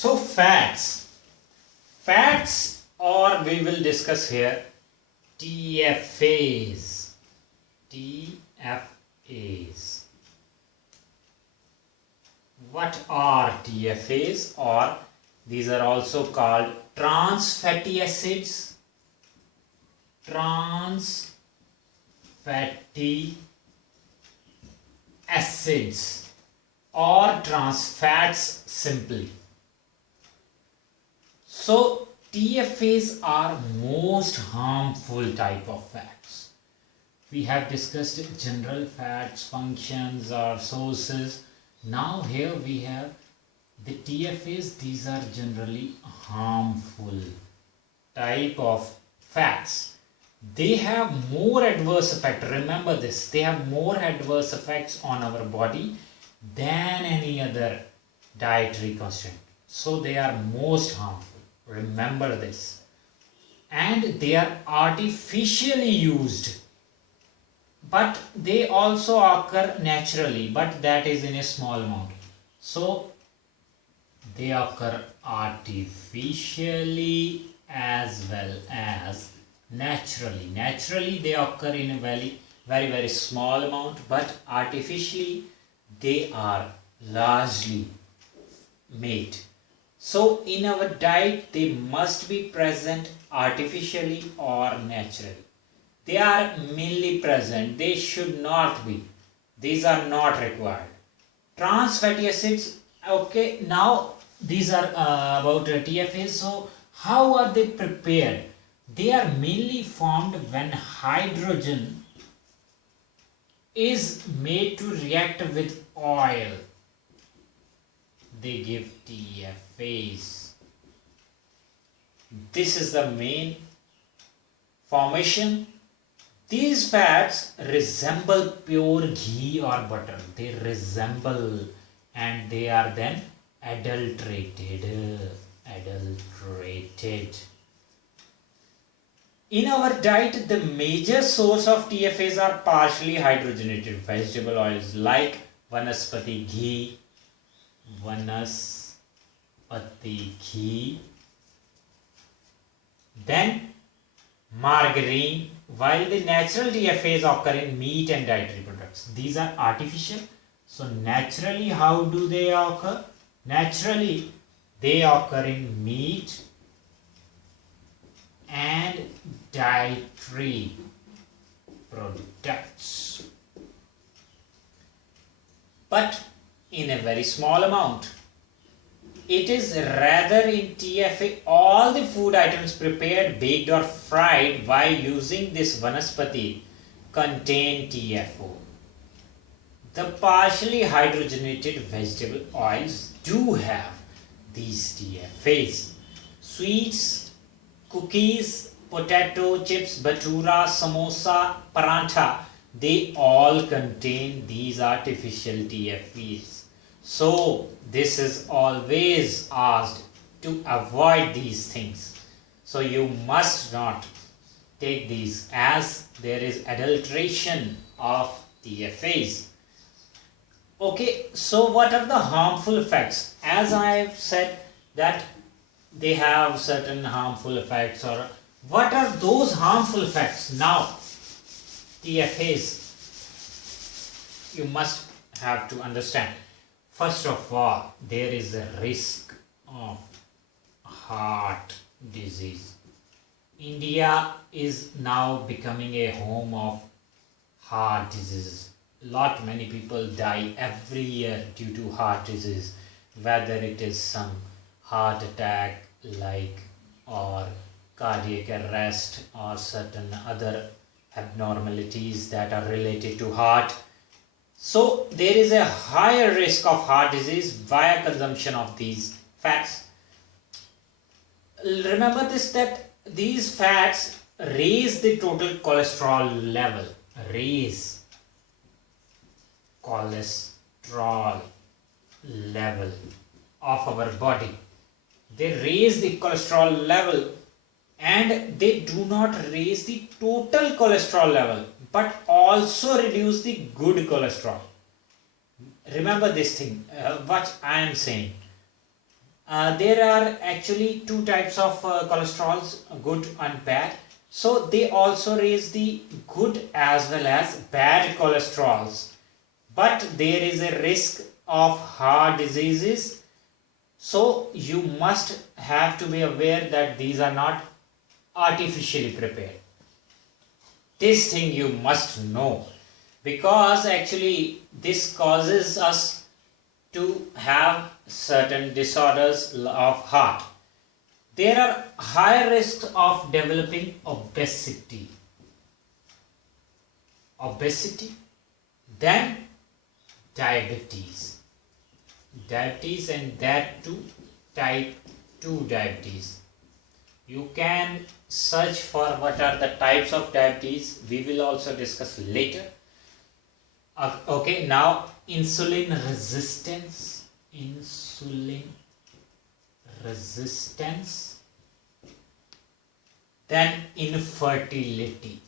So fats, or we will discuss here TFAs. TFAs. What are TFAs? Or these are also called trans fatty acids. Trans fatty acids or trans fats simply. So TFAs are most harmful type of fats. We have discussed general fats, functions or sources. Now here we have the TFAs. These are generally harmful type of fats. They have more adverse effect. Remember this, they have more adverse effects on our body than any other dietary constraint. So they are most harmful. Remember this. And they are artificially used. But they also occur naturally, but that is in a small amount. So they occur artificially as well as naturally. Naturally they occur in a very small amount, but artificially they are largely made. So in our diet they must be present artificially or naturally. They are mainly present, they should not be. These are not required. Trans fatty acids, okay, now these are about TFAs. So how are they prepared? They are mainly formed when hydrogen is made to react with oil. They give TFAs. This is the main formation. These fats resemble pure ghee or butter. They resemble, and they are then adulterated. In our diet, the major source of TFAs are partially hydrogenated vegetable oils like Vanaspati ghee, then margarine, while the natural TFAs occur in meat and dietary products. These are artificial. So naturally, how do they occur? Naturally, they occur in meat and dietary products, but in a very small amount. It is rather in TFA. All the food items prepared, baked or fried while using this Vanaspati contain TFO. The partially hydrogenated vegetable oils do have these TFAs. Sweets, cookies, potato chips, bhatura, samosa, parantha, they all contain these artificial TFAs. So this is always asked to avoid these things. So you must not take these, as there is adulteration of TFAs. Okay, so what are the harmful effects? As I have said that they have certain harmful effects, or what are those harmful effects? Now, TFAs, you must have to understand. First of all, there is a risk of heart disease. India is now becoming a home of heart diseases. Many people die every year due to heart disease, whether it is some heart attack or cardiac arrest or certain other abnormalities that are related to heart. So there is a higher risk of heart disease via consumption of these fats. Remember this, that these fats raise the total cholesterol level. Raise cholesterol level of our body. They raise the cholesterol level, and they do not raise the total cholesterol level, but also reduce the good cholesterol. Remember this thing, what I am saying. There are actually two types of cholesterols, good and bad. So they also raise the good as well as bad cholesterols. But there is a risk of heart diseases. So you must have to be aware that these are not artificially prepared. This thing you must know, because actually this causes us to have certain disorders of heart. There are higher risks of developing obesity than diabetes, and that too type 2 diabetes. You can search for what are the types of diabetes. We will also discuss later. Okay, now insulin resistance, then infertility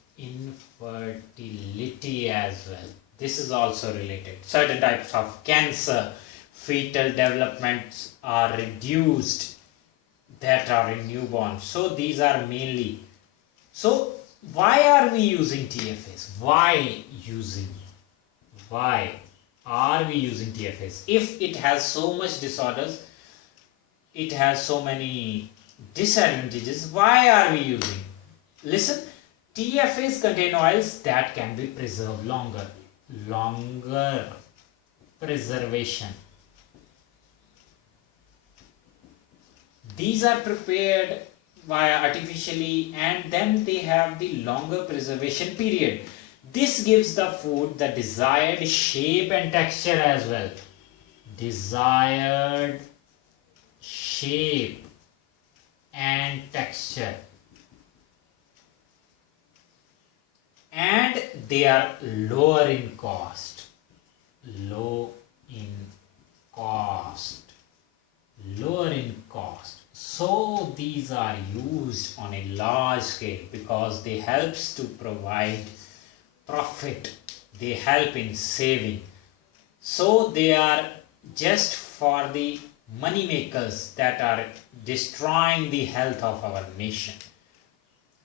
as well. This is also related. Certain types of cancer, fetal developments are reduced that are in newborn. So these are mainly. So why are we using TFAs? Why are we using TFAs? If it has so much disorders, it has so many disadvantages, why are we using? Listen, TFAs contain oils that can be preserved longer preservation. These are prepared via artificially, and then they have the longer preservation period. This gives the food the desired shape and texture as well. Desired shape and texture. And they are lower in cost. So these are used on a large scale because they helps to provide profit. They help in saving. So they are just for the money makers that are destroying the health of our nation.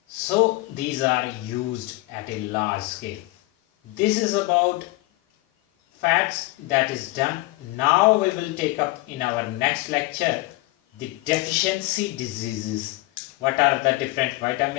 So these are used at a large scale. This is about fats that is done. Now we will take up in our next lecture the deficiency diseases. What are the different vitamins?